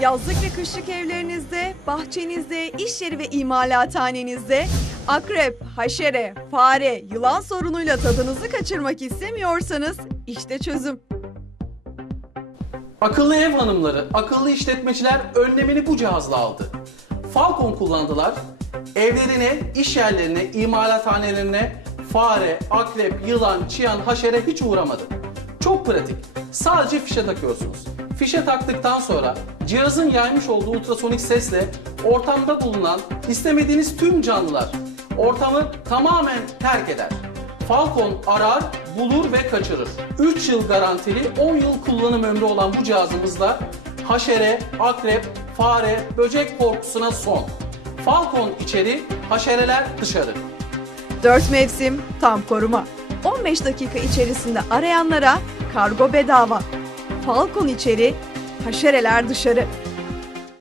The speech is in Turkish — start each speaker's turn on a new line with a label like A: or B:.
A: Yazlık ve kışlık evlerinizde, bahçenizde, iş yeri ve imalathanenizde akrep, haşere, fare, yılan sorunuyla tadınızı kaçırmak istemiyorsanız işte çözüm.
B: Akıllı ev hanımları, akıllı işletmeciler önlemini bu cihazla aldı. Falcon kullandılar. Evlerine, iş yerlerine, imalathanelerine fare, akrep, yılan, çıyan, haşere hiç uğramadı. Çok pratik. Sadece fişe takıyorsunuz. Fişe taktıktan sonra cihazın yaymış olduğu ultrasonik sesle ortamda bulunan istemediğiniz tüm canlılar ortamı tamamen terk eder. Falcon arar, bulur ve kaçırır. 3 yıl garantili, 10 yıl kullanım ömrü olan bu cihazımızla haşere, akrep, fare, böcek korkusuna son. Falcon içeri, haşereler dışarı.
A: 4 mevsim tam koruma. 15 dakika içerisinde arayanlara kargo bedava. Falcon içeri, haşereler dışarı.